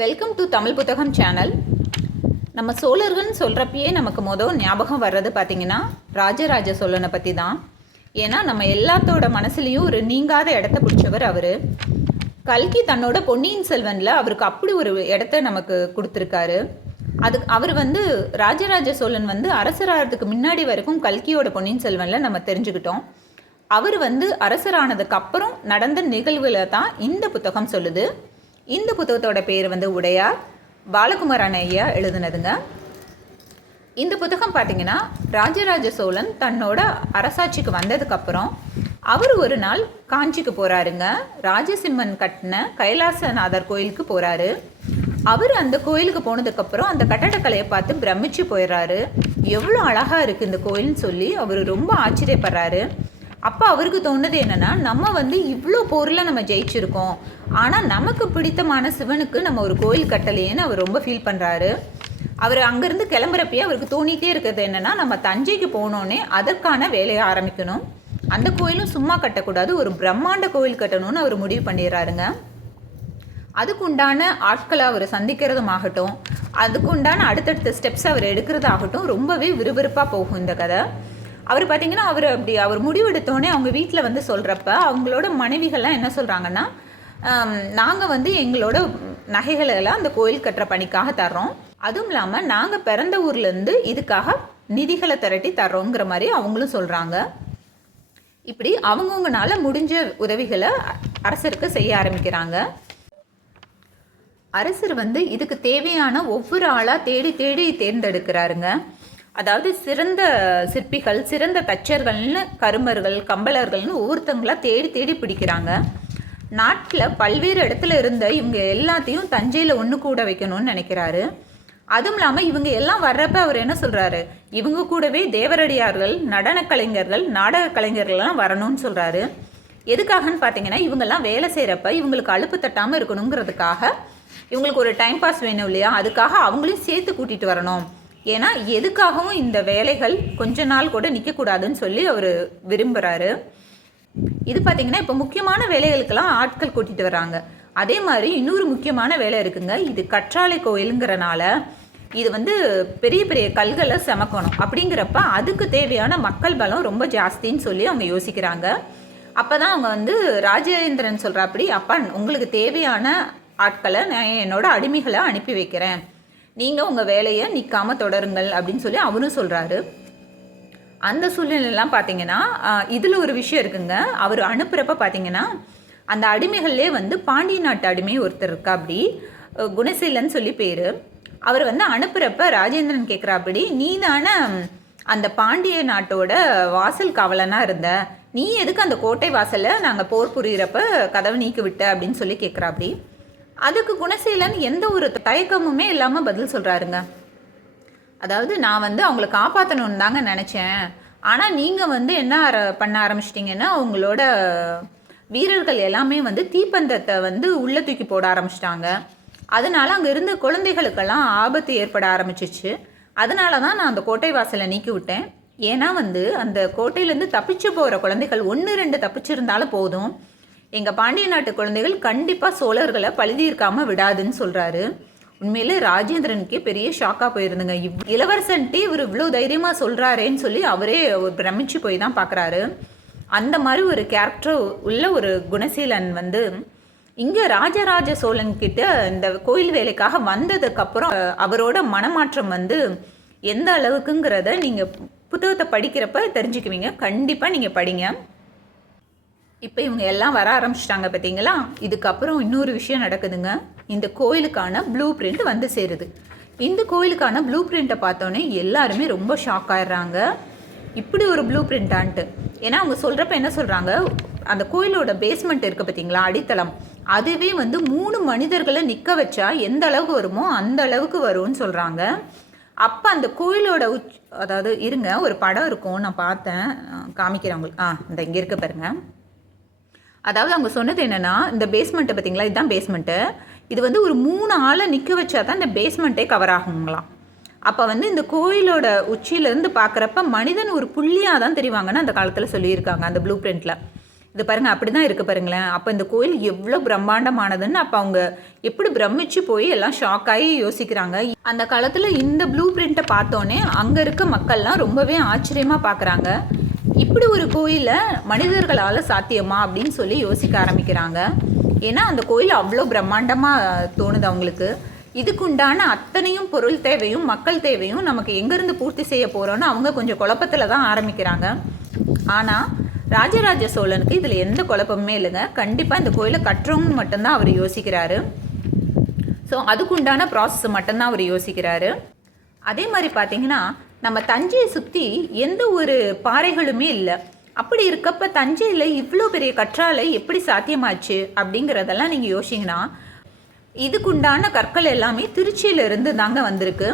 Welcome to Tamil புத்தகம் channel. நம்ம சோழர்கள்னு சொல்கிறப்பயே நமக்கு ஞாபகம் வர்றது பார்த்திங்கன்னா ராஜராஜ சோழனை பற்றி தான். ஏன்னா நம்ம எல்லாத்தோட மனசுலேயும் ஒரு நீங்காத இடத்த பிடிச்சவர் அவர். கல்கி தன்னோட பொன்னியின் செல்வனில் அவருக்கு அப்படி ஒரு இடத்த நமக்கு கொடுத்துருக்காரு. அவர் ராஜராஜ சோழன் அரசராகிறதுக்கு முன்னாடி வரைக்கும் கல்கியோட பொன்னியின் செல்வனில் நம்ம தெரிஞ்சுக்கிட்டோம். அவர் அரசரானதுக்கு அப்புறம் நடந்த நிகழ்வுகளை தான் இந்த புத்தகம் சொல்லுது. இந்த புத்தகத்தோட பேர் உடையார், பாலகுமாரன் ஐயா எழுதுனதுங்க. இந்த புத்தகம் பார்த்திங்கன்னா ராஜராஜ சோழன் தன்னோட அரசாட்சிக்கு வந்ததுக்கப்புறம் அவர் ஒரு நாள் காஞ்சிக்கு போகிறாருங்க. ராஜசிம்மன் கட்டின கைலாசநாதர் கோயிலுக்கு போகிறாரு. அவர் அந்த கோயிலுக்கு போனதுக்கப்புறம் அந்த கட்டடக்கலையை பார்த்து பிரமிச்சு போயிடுறாரு. எவ்வளோ அழகாக இருக்குது இந்த கோயில்னு சொல்லி அவர் ரொம்ப ஆச்சரியப்படுறாரு. அப்போ அவருக்கு தோணுது என்னென்னா, நம்ம இவ்வளோ போரில் நம்ம ஜெயிச்சிருக்கோம், ஆனால் நமக்கு பிடித்தமான சிவனுக்கு நம்ம ஒரு கோயில் கட்டலையேன்னு அவர் ரொம்ப ஃபீல் பண்ணுறாரு. அவர் அங்கேருந்து கிளம்புறப்பயே அவருக்கு தோணிகிட்டே இருக்கிறது என்னென்னா, நம்ம தஞ்சைக்கு போனோன்னே அதற்கான வேலையை ஆரம்பிக்கணும். அந்த கோயிலும் சும்மா கட்டக்கூடாது, ஒரு பிரம்மாண்ட கோயில் கட்டணும்னு அவர் முடிவு பண்ணிடுறாருங்க. அதுக்குண்டான ஆட்களை அவர் சந்திக்கிறதுமாகட்டும், அதுக்குண்டான அடுத்தடுத்த ஸ்டெப்ஸ் அவர் எடுக்கிறதாகட்டும் ரொம்பவே விறுவிறுப்பாக போகும் இந்த கதை. அவர் பார்த்திங்கன்னா அவர் முடிவெடுத்தோடனே அவங்க வீட்டில் சொல்கிறப்ப அவங்களோட மனைவிகள்லாம் என்ன சொல்கிறாங்கன்னா, நாங்கள் எங்களோட நகைகளெல்லாம் அந்த கோயில் கட்டுற பணிக்காக தர்றோம், அதுவும் இல்லாமல் நாங்கள் பிறந்த ஊர்லேருந்து இதுக்காக நிதிகளை திரட்டி தர்றோங்கிற மாதிரி அவங்களும் சொல்கிறாங்க. இப்படி அவங்கவுங்கனால முடிஞ்ச உதவிகளை அரசருக்கு செய்ய ஆரம்பிக்கிறாங்க. அரசர் இதுக்கு தேவையான ஒவ்வொரு ஆளாக தேடி தேடி தேர்ந்தெடுக்கிறாருங்க. அதாவது சிறந்த சிற்பிகள், சிறந்த தச்சர்கள்னு, கருமர்கள், கம்பளர்கள்னு ஒவ்வொருத்தங்களாக தேடி தேடி பிடிக்கிறாங்க. நாட்டில் பல்வேறு இடத்துல இருந்த இவங்க எல்லாத்தையும் தஞ்சையில் ஒன்று கூட வைக்கணும்னு நினைக்கிறாரு. அதுவும் இல்லாமல் இவங்க எல்லாம் வர்றப்ப அவர் என்ன சொல்கிறாரு, இவங்க கூடவே தேவரடியார்கள், நடன கலைஞர்கள், நாடக கலைஞர்கள்லாம் வரணும்னு சொல்கிறாரு. எதுக்காகன்னு பார்த்தீங்கன்னா, இவங்கெல்லாம் வேலை செய்கிறப்ப இவங்களுக்கு அலுப்பு தட்டாமல் இருக்கணுங்கிறதுக்காக, இவங்களுக்கு ஒரு டைம் பாஸ் வேணும் இல்லையா, அதுக்காக அவங்களையும் சேர்த்து கூட்டிகிட்டு வரணும். ஏன்னா எதுக்காகவும் இந்த வேலைகள் கொஞ்ச நாள் கூட நிற்கக்கூடாதுன்னு சொல்லி அவர் விரும்புகிறாரு. இது பார்த்திங்கன்னா இப்போ முக்கியமான வேலைகளுக்கெல்லாம் ஆட்கள் கூட்டிகிட்டு வராங்க. அதே மாதிரி இன்னொரு முக்கியமான வேலை இருக்குங்க. இது கற்றாழை கோயிலுங்கிறனால இது பெரிய பெரிய கல்களை செமக்கணும். அப்படிங்கிறப்ப அதுக்கு தேவையான மக்கள் பலம் ரொம்ப ஜாஸ்தின்னு சொல்லி அவங்க யோசிக்கிறாங்க. அப்போ தான் அவங்க ராஜேந்திரன் சொல்கிறாப்படி, அப்பா உங்களுக்கு தேவையான ஆட்களை நான் என்னோட அடிமைகளை அனுப்பி வைக்கிறேன், நீங்கள் உங்கள் வேலையை நிற்காமல் தொடருங்கள் அப்படின்னு சொல்லி அவரும் சொல்கிறாரு. அந்த சூழ்நிலையெல்லாம் பார்த்தீங்கன்னா இதில் ஒரு விஷயம் இருக்குங்க. அவர் அனுப்புகிறப்ப பார்த்தீங்கன்னா அந்த அடிமைகள்லே பாண்டிய நாட்டு அடிமை ஒருத்தர் இருக்கா, அப்படி குணசீலன்னு சொல்லி பேர். அவர் அனுப்புகிறப்ப ராஜேந்திரன் கேட்குறாப்படி, நீ தானே அந்த பாண்டிய நாட்டோட வாசல் காவலனாக இருந்த, நீ எதுக்கு அந்த கோட்டை வாசலில் நாங்கள் போர் புரிகிறப்ப கதவை நீக்கி விட்ட அப்படின்னு சொல்லி கேட்குறாப்படி. அதுக்கு குணசீலன் எந்த ஒரு தயக்கமுமே இல்லாமல் பதில் சொல்கிறாருங்க. அதாவது நான் அவங்கள காப்பாற்றணுன்னு தாங்க நினச்சேன், ஆனால் நீங்கள் என்ன பண்ண ஆரம்பிச்சிட்டிங்கன்னா, உங்களோட வீரர்கள் எல்லாமே தீப்பந்தத்தை உள்ளே தூக்கி போட ஆரம்பிச்சிட்டாங்க. அதனால் அங்கே இருந்த குழந்தைகளுக்கெல்லாம் ஆபத்து ஏற்பட ஆரம்பிச்சிச்சு. அதனால தான் நான் அந்த கோட்டை வாசலை நீக்கி விட்டேன். ஏன்னா அந்த கோட்டையிலேருந்து தப்பிச்சு போகிற குழந்தைகள் 1-2 தப்பிச்சிருந்தாலும் போதும், எங்கள் பாண்டிய நாட்டு குழந்தைகள் கண்டிப்பாக சோழர்களை பழுதியிருக்காமல் விடாதுன்னு சொல்கிறாரு. உண்மையிலே ராஜேந்திரனுக்கே பெரிய ஷாக்காக போயிருந்துங்க. இளவரசன்ட்டே இவர் இவ்வளோ தைரியமாக சொல்கிறாரேன்னு சொல்லி அவரே பிரமிச்சு போய் தான் பார்க்குறாரு. அந்த மாதிரி ஒரு கேரக்டர் உள்ள ஒரு குணசீலன் இங்கே ராஜராஜ சோழன்கிட்ட இந்த கோயில் வேலைக்காக வந்ததுக்கப்புறம் அவரோட மனமாற்றம் எந்த அளவுக்குங்கிறத நீங்கள் புத்தகத்தை படிக்கிறப்ப தெரிஞ்சுக்குவீங்க. கண்டிப்பாக நீங்கள் படிங்க. இப்போ இவங்க எல்லாம் வர ஆரம்பிச்சிட்டாங்க பார்த்தீங்களா. இதுக்கப்புறம் இன்னொரு விஷயம் நடக்குதுங்க. இந்த கோயிலுக்கான ப்ளூ பிரிண்ட் சேருது. இந்த கோயிலுக்கான ப்ளூ பிரிண்ட்டை பார்த்தோன்னே எல்லாருமே ரொம்ப ஷாக் ஆகிடுறாங்க. இப்படி ஒரு ப்ளூ பிரிண்டான்ட்டு. ஏன்னா அவங்க சொல்கிறப்ப என்ன சொல்கிறாங்க, அந்த கோயிலோட பேஸ்மெண்ட் இருக்குது பார்த்தீங்களா, அடித்தளம், அதுவே 3 மனிதர்களை நிற்க வச்சா எந்த அளவுக்கு வருமோ அந்த அளவுக்கு வரும்னு சொல்கிறாங்க. அப்போ அந்த கோயிலோட அதாவது இருங்க, ஒரு படம் இருக்கும், நான் பார்த்தேன், காமிக்கிறேன் உங்களுக்கு. இந்த இங்கே இருக்க பாருங்க. அதாவது அவங்க சொன்னது என்னென்னா, இந்த பேஸ்மெண்ட்டை பார்த்தீங்களா, இதுதான் பேஸ்மெண்ட்டு, இது ஒரு 3 ஆளை நிற்க வச்சா தான் இந்த பேஸ்மெண்ட்டே கவர் ஆகுங்களாம். அப்போ இந்த கோயிலோட உச்சியிலேருந்து பார்க்குறப்ப மனிதன் ஒரு புள்ளியாக தான் தெரிவாங்கன்னு அந்த காலத்தில் சொல்லியிருக்காங்க அந்த ப்ளூ பிரிண்ட்டில். இது பாருங்கள் அப்படி தான் இருக்குது பாருங்களேன். அப்போ இந்த கோயில் எவ்வளோ பிரம்மாண்டமானதுன்னு அப்போ அவங்க எப்படி பிரமிச்சு போய் எல்லாம் ஷாக் ஆகி யோசிக்கிறாங்க. அந்த காலத்தில் இந்த ப்ளூ பிரிண்ட்டை பார்த்தோன்னே அங்கே இருக்க மக்கள்லாம் ரொம்பவே ஆச்சரியமாக பார்க்குறாங்க. இப்படி ஒரு கோயிலை மனிதர்களால் சாத்தியமா அப்படின்னு சொல்லி யோசிக்க ஆரம்பிக்கிறாங்க. ஏன்னா அந்த கோயில் அவ்வளோ பிரம்மாண்டமாக தோணுது அவங்களுக்கு. இதுக்குண்டான அத்தனையும் பொருள் தேவையும் மக்கள் தேவையும் நமக்கு எங்கேருந்து பூர்த்தி செய்ய போகிறோன்னு அவங்க கொஞ்சம் குழப்பத்தில் தான் ஆரம்பிக்கிறாங்க. ஆனால் ராஜராஜ சோழனுக்கு இதில் எந்த குழப்பமுமே இல்லைங்க. கண்டிப்பாக இந்த கோயிலை கட்டுறவங்க மட்டும்தான் அவர் யோசிக்கிறாரு. ஸோ அதுக்குண்டான ப்ராசஸ் மட்டும்தான் அவர் யோசிக்கிறாரு. அதே மாதிரி பார்த்தீங்கன்னா நம்ம தஞ்சையை சுற்றி எந்த ஒரு பாறைகளுமே இல்லை. அப்படி இருக்கப்ப தஞ்சையில் இவ்வளோ பெரிய கற்றாழை எப்படி சாத்தியமாச்சு அப்படிங்கிறதெல்லாம் நீங்கள் யோசிங்கன்னா, இதுக்குண்டான கற்கள் எல்லாமே திருச்சியிலிருந்து தாங்க வந்திருக்கு.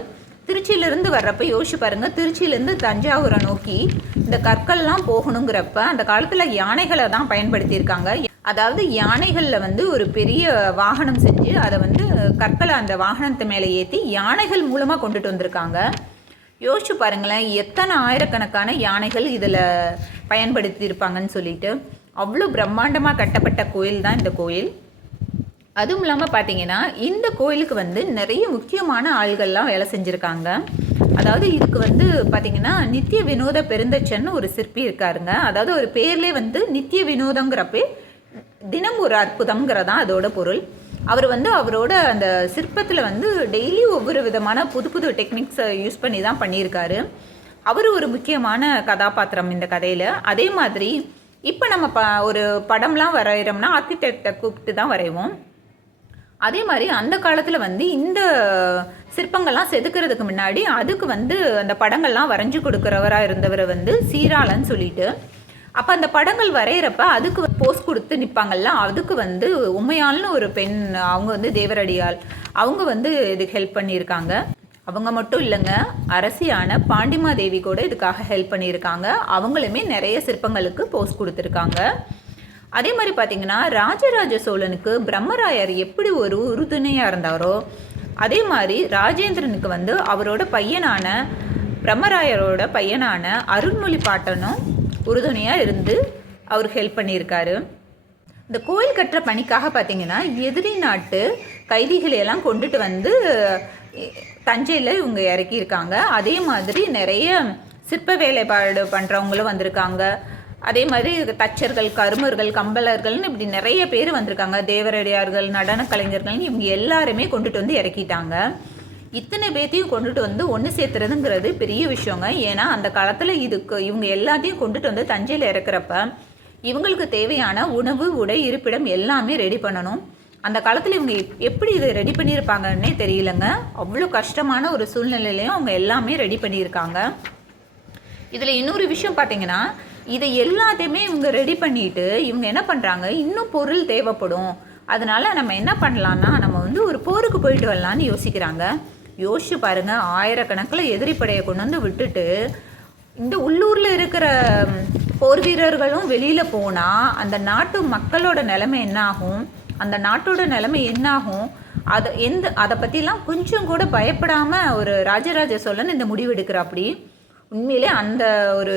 திருச்சியிலேருந்து வர்றப்ப யோசிச்சு பாருங்கள், திருச்சியிலேருந்து தஞ்சாவூரை நோக்கி இந்த கற்கள்லாம் போகணுங்கிறப்ப அந்த காலத்தில் யானைகளை தான் பயன்படுத்தியிருக்காங்க. அதாவது யானைகளில் ஒரு பெரிய வாகனம் செஞ்சு அதை கற்களை அந்த வாகனத்து மேலே ஏற்றி யானைகள் மூலமாக கொண்டுட்டு வந்திருக்காங்க. யோசிச்சு பாருங்களேன், எத்தனை ஆயிரக்கணக்கான யானைகள் இதில் பயன்படுத்தியிருப்பாங்கன்னு சொல்லிட்டு. அவ்வளோ பிரம்மாண்டமாக கட்டப்பட்ட கோயில் தான் இந்த கோயில். அதுவும் இல்லாமல் பார்த்தீங்கன்னா இந்த கோயிலுக்கு நிறைய முக்கியமான ஆள்கள்லாம் வேலை செஞ்சுருக்காங்க. அதாவது இதுக்கு பார்த்தீங்கன்னா நித்திய வினோத பெருந்தச்சன்னு ஒரு சிற்பி இருக்காருங்க. அதாவது ஒரு பேர்லேயே நித்திய வினோதங்கிறப்பே தினம் ஒரு அற்புதங்கிறதான் அதோட பொருள். அவர் அவரோட அந்த சிற்பத்தில் டெய்லி ஒவ்வொரு விதமான புது புது டெக்னிக்ஸை யூஸ் பண்ணி தான் பண்ணியிருக்காரு. அவர் ஒரு முக்கியமான கதாபாத்திரம் இந்த கதையில். அதே மாதிரி இப்போ நம்ம ஒரு படம்லாம் வரைகிறோம்னா ஆர்கிடெக்டை கூப்பிட்டு தான் வரைவோம். அதே மாதிரி அந்த காலத்தில் இந்த சிற்பங்கள்லாம் செதுக்கிறதுக்கு முன்னாடி அதுக்கு அந்த படங்கள்லாம் வரைஞ்சி கொடுக்குறவராக இருந்தவரை சீராளன்னு சொல்லிட்டு, அப்போ அந்த படங்கள் வரைகிறப்ப அதுக்கு போஸ் கொடுத்து நிற்பாங்கள்ல, அதுக்கு உமையாள்னு ஒரு பெண், அவங்க தேவரடியாள், அவங்க இதுக்கு ஹெல்ப் பண்ணியிருக்காங்க. அவங்க மட்டும் இல்லைங்க, அரசியான பாண்டிமாதேவி கூட இதுக்காக ஹெல்ப் பண்ணியிருக்காங்க. அவங்களுமே நிறைய சிற்பங்களுக்கு போஸ் கொடுத்துருக்காங்க. அதே மாதிரி பார்த்தீங்கன்னா ராஜராஜ சோழனுக்கு பிரம்மராயர் எப்படி ஒரு உறுதுணையாக இருந்தாரோ, அதே மாதிரி ராஜேந்திரனுக்கு அவரோட பையனான பிரம்மராயரோட பையனான அருள்மொழி பாட்டனும் உறுதுணையாக இருந்து அவர் ஹெல்ப் பண்ணியிருக்காரு. இந்த கோயில் கட்டுற பணிக்காக பார்த்தீங்கன்னா எதிரி நாட்டு கைதிகளையெல்லாம் கொண்டுட்டு தஞ்சையில் இவங்க இறக்கியிருக்காங்க. அதே மாதிரி நிறைய சிற்ப வேலைப்பாடு பண்ணுறவங்களும் வந்திருக்காங்க. அதே மாதிரி தச்சர்கள், கருமர்கள், கம்பளர்கள்னு இப்படி நிறைய பேர் வந்திருக்காங்க. தேவரடியார்கள், நடன கலைஞர்கள், இவங்க எல்லாருமே கொண்டுட்டு இறக்கிட்டாங்க. இத்தனை பேர்த்தையும் கொண்டுட்டு ஒன்று சேர்த்துறதுங்கிறது பெரிய விஷயங்க. ஏன்னா அந்த காலத்தில் இவங்க எல்லாத்தையும் கொண்டுட்டு தஞ்சையில் இறக்குறப்ப இவங்களுக்கு தேவையான உணவு, உடை, இருப்பிடம் எல்லாமே ரெடி பண்ணணும். அந்த காலத்தில் இவங்க எப்படி இதை ரெடி பண்ணியிருப்பாங்கன்னே தெரியலங்க. அவ்வளோ கஷ்டமான ஒரு சூழ்நிலையிலையும் அவங்க எல்லாமே ரெடி பண்ணியிருக்காங்க. இதில் இன்னொரு விஷயம் பார்த்தீங்கன்னா, இதை எல்லாத்தையுமே இவங்க ரெடி பண்ணிட்டு இவங்க என்ன பண்ணுறாங்க, இன்னும் பொருள் தேவைப்படும், அதனால நம்ம என்ன பண்ணலான்னா நம்ம ஒரு போருக்கு போயிட்டு வரலான்னு யோசிக்கிறாங்க. யோசிச்சு பாருங்க, ஆயிரக்கணக்கில் எதிரிப்படையை கொண்டு விட்டுட்டு இந்த உள்ளூரில் இருக்கிற போர் வீரர்களும் வெளியில் போனால் அந்த நாட்டு மக்களோட நிலைமை என்னாகும், அந்த நாட்டோட நிலைமை என்னாகும், அதை பற்றிலாம் கொஞ்சம் கூட பயப்படாமல் ஒரு ராஜராஜ சோழன் இந்த முடிவு எடுக்கிறாப்படி. உண்மையிலே அந்த ஒரு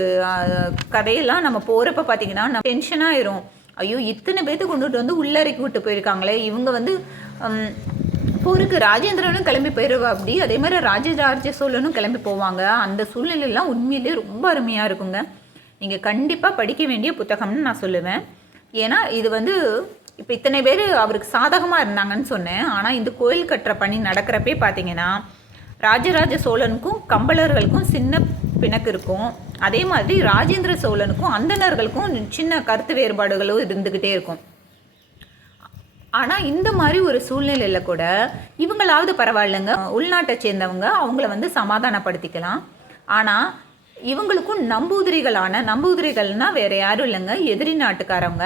கதையெல்லாம் நம்ம போகிறப்ப பார்த்தீங்கன்னா நம்ம டென்ஷனாகிரும். ஐயோ, இத்தனை பேர்த்து கொண்டுட்டு உள்ளறைக்கு விட்டு போயிருக்காங்களே, இவங்க போருக்கு ராஜேந்திரனும் கிளம்பி போயிடுவா அப்படி, அதே மாதிரி ராஜராஜ சோழனும் கிளம்பி போவாங்க. அந்த சூழ்நிலையெல்லாம் உண்மையிலே ரொம்ப அருமையாக இருக்குங்க. நீங்கள் கண்டிப்பாக படிக்க வேண்டிய புத்தகம்னு நான் சொல்லுவேன். ஏன்னா இது இப்போ இத்தனை பேர் அவருக்கு சாதகமாக இருந்தாங்கன்னு சொன்னேன். ஆனால் இந்த கோயில் கட்டுற பணி நடக்கிறப்பே பார்த்தீங்கன்னா ராஜராஜ சோழனுக்கும் கம்பளர்களுக்கும் சின்ன பிணக்கு இருக்கும். அதே மாதிரி ராஜேந்திர சோழனுக்கும் அந்தணர்களுக்கும் சின்ன கருத்து வேறுபாடுகளும் இருந்துக்கிட்டே இருக்கும். ஆனால் இந்த மாதிரி ஒரு சூழ்நிலையில் கூட இவங்களாவது பரவாயில்லைங்க, உள்நாட்டை சேர்ந்தவங்க, அவங்கள சமாதானப்படுத்திக்கலாம். ஆனால் இவங்களுக்கும் நம்பூதிரிகள்னால் வேறு யாரும் இல்லைங்க, எதிரி நாட்டுக்காரவங்க.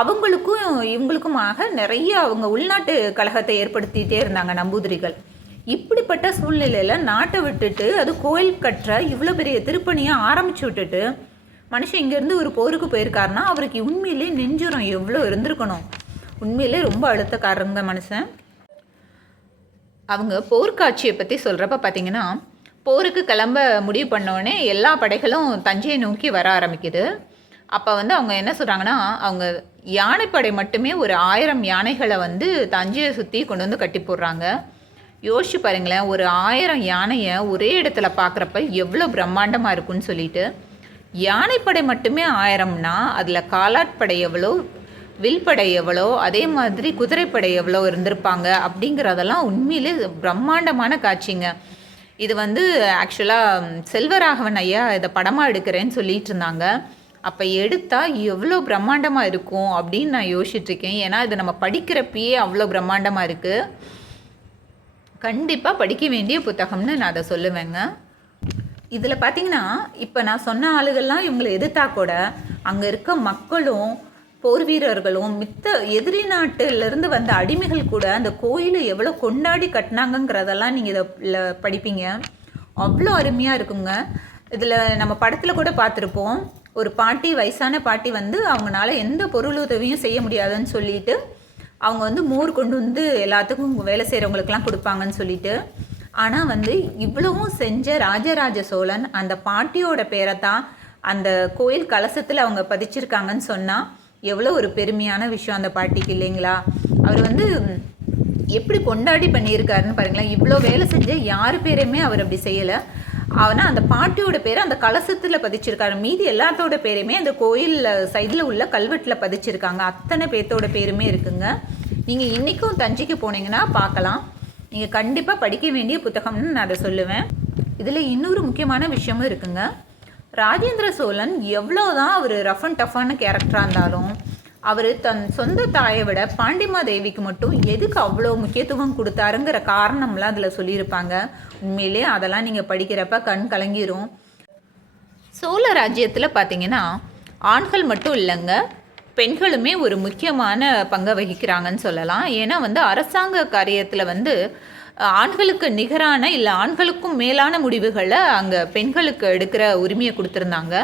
அவங்களுக்கும் இவங்களுக்குமாக நிறைய அவங்க உள்நாட்டு கழகத்தை ஏற்படுத்திகிட்டே இருந்தாங்க நம்பூதிரிகள். இப்படிப்பட்ட சூழ்நிலையில் நாட்டை விட்டுட்டு அது கோயில் கட்டுற இவ்வளோ பெரிய திருப்பணியை ஆரம்பித்து விட்டுட்டு மனுஷன் இங்கேருந்து ஒரு போருக்கு போயிருக்காருன்னா அவருக்கு உண்மையிலே நெஞ்சுரம் எவ்வளோ இருந்திருக்கணும். உண்மையிலே ரொம்ப அழுத்தக்காரங்க மனுஷன். அவங்க போர்க்காட்சியை பற்றி சொல்கிறப்ப பார்த்தீங்கன்னா, போருக்கு கிளம்ப முடிவு பண்ணோடனே எல்லா படைகளும் தஞ்சையை நோக்கி வர ஆரம்பிக்குது. அப்போ வந்து அவங்க என்ன சொல்கிறாங்கன்னா, அவங்க யானைப்படை மட்டுமே ஒரு 1000 யானைகளை வந்து தஞ்சையை சுற்றி கொண்டு வந்து கட்டி போடுறாங்க. யோசிச்சு பாருங்களேன், ஒரு 1000 யானையை ஒரே இடத்துல பார்க்குறப்ப எவ்வளோ பிரம்மாண்டமாக இருக்குன்னு சொல்லிட்டு. யானைப்படை மட்டுமே 1000னா அதில் காலாட்படை எவ்வளோ, வில்படை எவ்வளோ, அதே மாதிரி குதிரைப்படை எவ்வளோ இருந்திருப்பாங்க அப்படிங்கிறதெல்லாம் உண்மையிலே பிரம்மாண்டமான காட்சிங்க. இது வந்து ஆக்சுவலாக செல்வராகவன் ஐயா இதை படமாக எடுக்கிறேன்னு சொல்லிட்டு இருந்தாங்க. அப்போ எடுத்தால் எவ்வளோ பிரம்மாண்டமாக இருக்கும் அப்படின்னு நான் யோசிச்சுட்ருக்கேன். ஏன்னா இது நம்ம படிக்கிறப்பயே அவ்வளோ பிரம்மாண்டமாக இருக்குது. கண்டிப்பாக படிக்க வேண்டிய புத்தகம்னு நான் அதை சொல்லுவேங்க. இதில் பார்த்தீங்கன்னா இப்போ நான் சொன்ன ஆளுகள்லாம் இவங்களை எதிர்த்தா கூட அங்கே இருக்க மக்களும் போர் வீரர்களும் மித்த எதிரி நாட்டிலேருந்து வந்த அடிமைகள் கூட அந்த கோயிலை எவ்வளோ கொண்டாடி கட்டினாங்கங்கிறதெல்லாம் நீங்கள் இதில் படிப்பீங்க. அவ்வளோ அருமையாக இருக்குங்க. இதில் நம்ம படத்தில் கூட பார்த்துருப்போம், ஒரு பாட்டி, வயசான பாட்டி வந்து அவங்களால எந்த பொருள் உதவியும் செய்ய முடியாதுன்னு சொல்லிட்டு அவங்க வந்து மோர் கொண்டு வந்து எல்லாத்துக்கும் வேலை செய்கிறவங்களுக்கெல்லாம் கொடுப்பாங்கன்னு சொல்லிட்டு. ஆனால் வந்து இவ்வளவும் செஞ்ச ராஜராஜ சோழன் அந்த பாட்டியோட பேரை தான் அந்த கோயில் கலசத்தில் அவங்க பதிச்சிருக்காங்கன்னு சொன்னால் எவ்வளோ ஒரு பெருமையான விஷயம் அந்த பாட்டிக்கு இல்லைங்களா? அவர் வந்து எப்படி கொண்டாடி பண்ணியிருக்காருன்னு பாருங்களேன். இவ்வளோ வேலை செஞ்ச யார் பேரையுமே அவர் அப்படி செய்யலை. ஆனால் அந்த பாட்டியோட பேரை அந்த கலசத்தில் பதிச்சிருக்காரு. மீதி எல்லாத்தோட பேருமே அந்த கோயில் சைடில் உள்ள கல்வெட்டில் பதிச்சிருக்காங்க. அத்தனை பேர்த்தோட பேருமே இருக்குங்க. நீங்கள் இன்றைக்கும் தஞ்சைக்கு போனீங்கன்னா பார்க்கலாம். நீங்கள் கண்டிப்பாக படிக்க வேண்டிய புத்தகம்னு நான் அதை சொல்லுவேன். இதில் இன்னொரு முக்கியமான விஷயமும் இருக்குங்க. ராஜேந்திர சோழன் எவ்வளோதான் அவர் ரஃப் அண்ட் டஃப்பான கேரக்டராக இருந்தாலும் அவர் தன் சொந்த தாயை விட பாண்டிமாதேவிக்கு மட்டும் எதுக்கு அவ்வளோ முக்கியத்துவம் கொடுத்தாருங்கிற காரணம்லாம் அதில் சொல்லியிருப்பாங்க. உண்மையிலே அதெல்லாம் நீங்கள் படிக்கிறப்ப கண் கலங்கிரும். சோழ ராஜ்யத்தில் பார்த்தீங்கன்னா ஆண்கள் மட்டும் இல்லைங்க, பெண்களுமே ஒரு முக்கியமான பங்கை வகிக்கிறாங்கன்னு சொல்லலாம். ஏன்னா வந்து அரசாங்க காரியத்தில் வந்து ஆண்களுக்கு நிகரான இல்லை ஆண்களுக்கும் மேலான முடிவுகளை அங்கே பெண்களுக்கு எடுக்கிற உரிமையை கொடுத்துருந்தாங்க.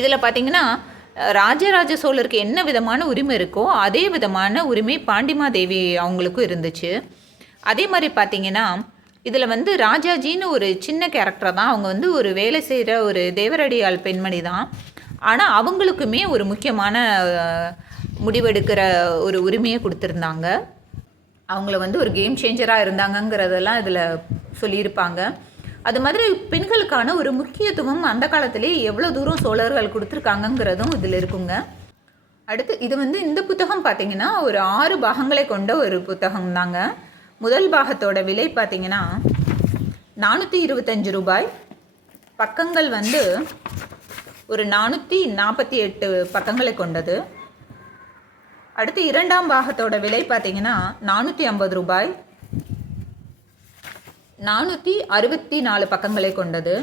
இதில் பார்த்திங்கன்னா ராஜராஜ சோழருக்கு என்ன விதமான உரிமை இருக்கோ அதே விதமான உரிமை பாண்டிமாதேவி அவங்களுக்கும் இருந்துச்சு. அதே மாதிரி பார்த்திங்கன்னா இதில் வந்து ராஜாஜின்னு ஒரு சின்ன கேரக்டர் தான். அவங்க வந்து ஒரு வேலை செய்கிற ஒரு தேவரடியாள் பெண்மணி தான். ஆனால் அவங்களுக்குமே ஒரு முக்கியமான முடிவெடுக்கிற ஒரு உரிமையை கொடுத்துருந்தாங்க. அவங்கள வந்து ஒரு கேம் சேஞ்சராக இருந்தாங்கங்கிறதெல்லாம் இதில் சொல்லியிருப்பாங்க. அது மாதிரி பெண்களுக்கான ஒரு முக்கியத்துவம் அந்த காலத்திலேயே எவ்வளோ தூரம் சோழர்கள் கொடுத்துருக்காங்கங்கிறதும் இதில் இருக்குங்க. அடுத்து இது வந்து இந்த புத்தகம் பார்த்திங்கன்னா ஒரு 6 பாகங்களை கொண்ட ஒரு புத்தகம் தாங்க. முதல் பாகத்தோட விலை பார்த்திங்கன்னா 425 ரூபாய். பக்கங்கள் வந்து ஒரு 448 பக்கங்களை கொண்டது. அடுத்து இரண்டாம் பாகத்தோட விலை பார்த்தீங்கன்னா 450 ரூபாய், 464 பக்கங்களை கொண்டது.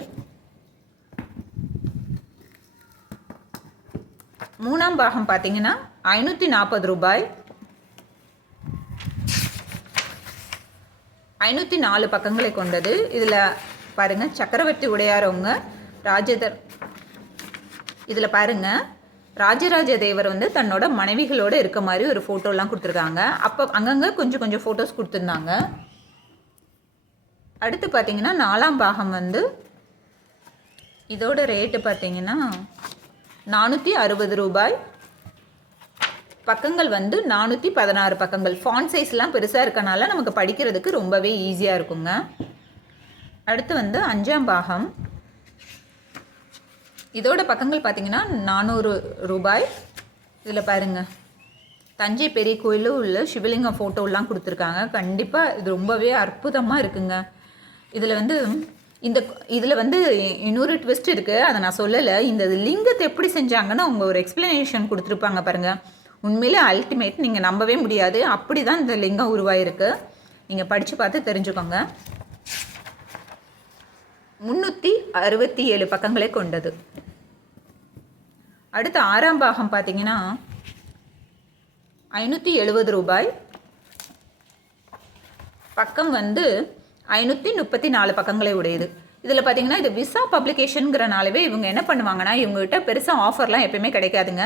மூணாம் பாகம் பார்த்தீங்கன்னா 540 ரூபாய், 504 பக்கங்களை கொண்டது. இதில் பாருங்கள், சக்கரவர்த்தி உடையாரவங்க இதில் பாருங்கள், ராஜராஜ தேவர் வந்து தன்னோட மனைவிகளோடு இருக்க மாதிரி ஒரு ஃபோட்டோலாம் கொடுத்துருக்காங்க. அப்போ அங்கங்கே கொஞ்சம் கொஞ்சம் ஃபோட்டோஸ் கொடுத்துருந்தாங்க. அடுத்து பார்த்தீங்கன்னா 4ஆம் பாகம் வந்து இதோட ரேட்டு பார்த்தீங்கன்னா 460 ரூபாய். பக்கங்கள் வந்து 416 பக்கங்கள். ஃபாண்ட் சைஸ்லாம் பெருசாக இருக்கனால நமக்கு படிக்கிறதுக்கு ரொம்பவே ஈஸியாக இருக்குங்க. அடுத்து வந்து 5ஆம் பாகம். இதோட பக்கங்கள் பார்த்திங்கன்னா 400 ரூபாய். இதில் பாருங்கள், தஞ்சை பெரிய கோயிலும் உள்ள சிவலிங்கம் ஃபோட்டோலாம் கொடுத்துருக்காங்க. கண்டிப்பாக இது ரொம்பவே அற்புதமாக இருக்குங்க. இதில் வந்து இதில் வந்து இன்னொரு ட்விஸ்ட் இருக்குது, அதை நான் சொல்லலை. இந்த லிங்கத்தை எப்படி செஞ்சாங்கன்னு அவங்க ஒரு எக்ஸ்ப்ளனேஷன் கொடுத்துருப்பாங்க பாருங்கள். உண்மையிலே அல்டிமேட், நீங்கள் நம்பவே முடியாது. அப்படி தான் இந்த லிங்கம் உருவாயிருக்கு. நீங்கள் படித்து பார்த்து தெரிஞ்சுக்கோங்க. 367 பக்கங்களை கொண்டது. அடுத்து 6ஆம் பாகம் பார்த்தீங்கன்னா 570 ரூபாய். பக்கம் வந்து 534 பக்கங்களை உடையது. இதில் பார்த்தீங்கன்னா இது விசா பப்ளிகேஷனுங்கிறனாலவே இவங்க என்ன பண்ணுவாங்கன்னா, இவங்ககிட்ட பெருசாக ஆஃபர்லாம் எப்பயுமே கிடைக்காதுங்க.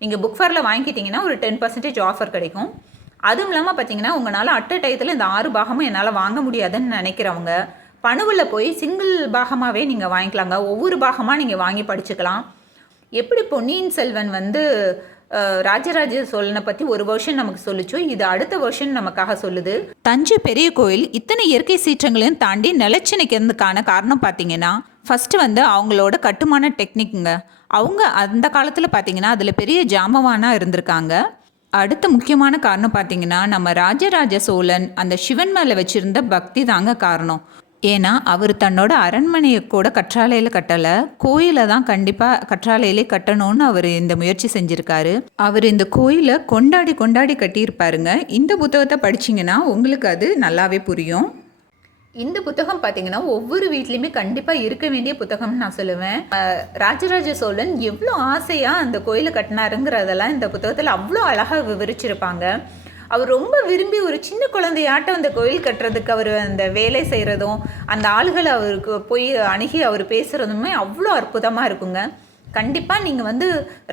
நீங்கள் புக் ஃபேரில் வாங்கிக்கிட்டிங்கன்னா ஒரு 10% ஆஃபர் கிடைக்கும். அதுவும் இல்லாமல் பார்த்தீங்கன்னா உங்களால் அட் அ டயத்தில் இந்த 6 பாகமும் என்னால் வாங்க முடியாதுன்னு நினைக்கிறவங்க பணுவில் போய் சிங்கிள் பாகமாகவே நீங்கள் வாங்கிக்கலாங்க. ஒவ்வொரு பாகமாக நீங்கள் வாங்கி படிச்சுக்கலாம். எப்படி பொன்னியின் செல்வன் வந்து ராஜராஜ சோழனை பற்றி ஒரு வருஷன் நமக்கு சொல்லிச்சோ, இது அடுத்த வருஷன் நமக்காக சொல்லுது. தஞ்சை பெரிய கோயில் இத்தனை இயற்கை சீற்றங்களையும் தாண்டி நிலச்சினைக்கிறதுக்கான காரணம் பார்த்தீங்கன்னா, ஃபஸ்ட்டு வந்து அவங்களோட கட்டுமான டெக்னிக்குங்க. அவங்க அந்த காலத்தில் பார்த்தீங்கன்னா அதில் பெரிய ஜாமவானாக இருந்திருக்காங்க. அடுத்த முக்கியமான காரணம் பார்த்தீங்கன்னா, நம்ம ராஜராஜ சோழன் அந்த சிவன் மேலே வச்சுருந்த பக்தி தாங்க காரணம். ஏன்னா அவர் தன்னோட அரண்மனையை கூட கற்றாழையில் கட்டலை, கோயிலை தான் கண்டிப்பாக கற்றாழையிலே கட்டணும்னு அவர் இந்த முயற்சி செஞ்சுருக்காரு. அவர் இந்த கோயிலை கொண்டாடி கொண்டாடி கட்டியிருப்பாருங்க. இந்த புத்தகத்தை படிச்சிங்கன்னா உங்களுக்கு அது நல்லாவே புரியும். இந்த புத்தகம் பார்த்தீங்கன்னா ஒவ்வொரு வீட்லேயுமே கண்டிப்பாக இருக்க வேண்டிய புத்தகம்னு நான் சொல்லுவேன். ராஜராஜ சோழன் எவ்வளோ ஆசையாக அந்த கோயிலை கட்டினாருங்கிறதெல்லாம் இந்த புத்தகத்தில் அவ்வளோ அழகாக விவரிச்சிருப்பாங்க. அவர் ரொம்ப விரும்பி ஒரு சின்ன குழந்தையாட்டம் அந்த கோயில் கட்டுறதுக்கு அவர் அந்த வேலை செய்கிறதும், அந்த ஆளுகளை அவருக்கு போய் அணுகி அவர் பேசுகிறதுமே அவ்வளோ அற்புதமாக இருக்குங்க. கண்டிப்பாக நீங்கள் வந்து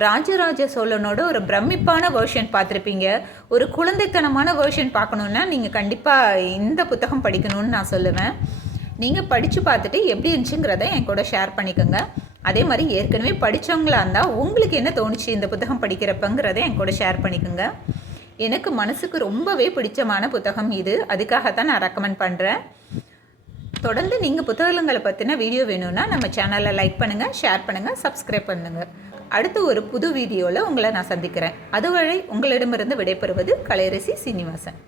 ராஜராஜ சோழனோட ஒரு பிரமிப்பான வேர்ஷன் பார்த்துருப்பீங்க. ஒரு குழந்தைத்தனமான வேர்ஷன் பார்க்கணுன்னா நீங்கள் கண்டிப்பாக இந்த புத்தகம் படிக்கணும்னு நான் சொல்லுவேன். நீங்கள் படித்து பார்த்துட்டு எப்படி இருந்துச்சுங்கிறத என் கூட ஷேர் பண்ணிக்கோங்க. அதே மாதிரி ஏற்கனவே படித்தவங்களா இருந்தால் உங்களுக்கு என்ன தோணுச்சு இந்த புத்தகம் படிக்கிறப்பங்கிறத என் கூட ஷேர் பண்ணிக்கோங்க. எனக்கு மனசுக்கு ரொம்பவே பிடிச்சமான புத்தகம் இது, அதுக்காகத்தான் நான் ரெக்கமெண்ட் பண்ணுறேன். தொடர்ந்து நீங்கள் புத்தகங்களை பற்றின வீடியோ வேணும்னா நம்ம சேனலை லைக் பண்ணுங்கள், ஷேர் பண்ணுங்கள், சப்ஸ்கிரைப் பண்ணுங்கள். அடுத்து ஒரு புது வீடியோவில் உங்களை நான் சந்திக்கிறேன். அதுவரை உங்களிடமிருந்து விடைபெறுவது கலையரசி சீனிவாசன்.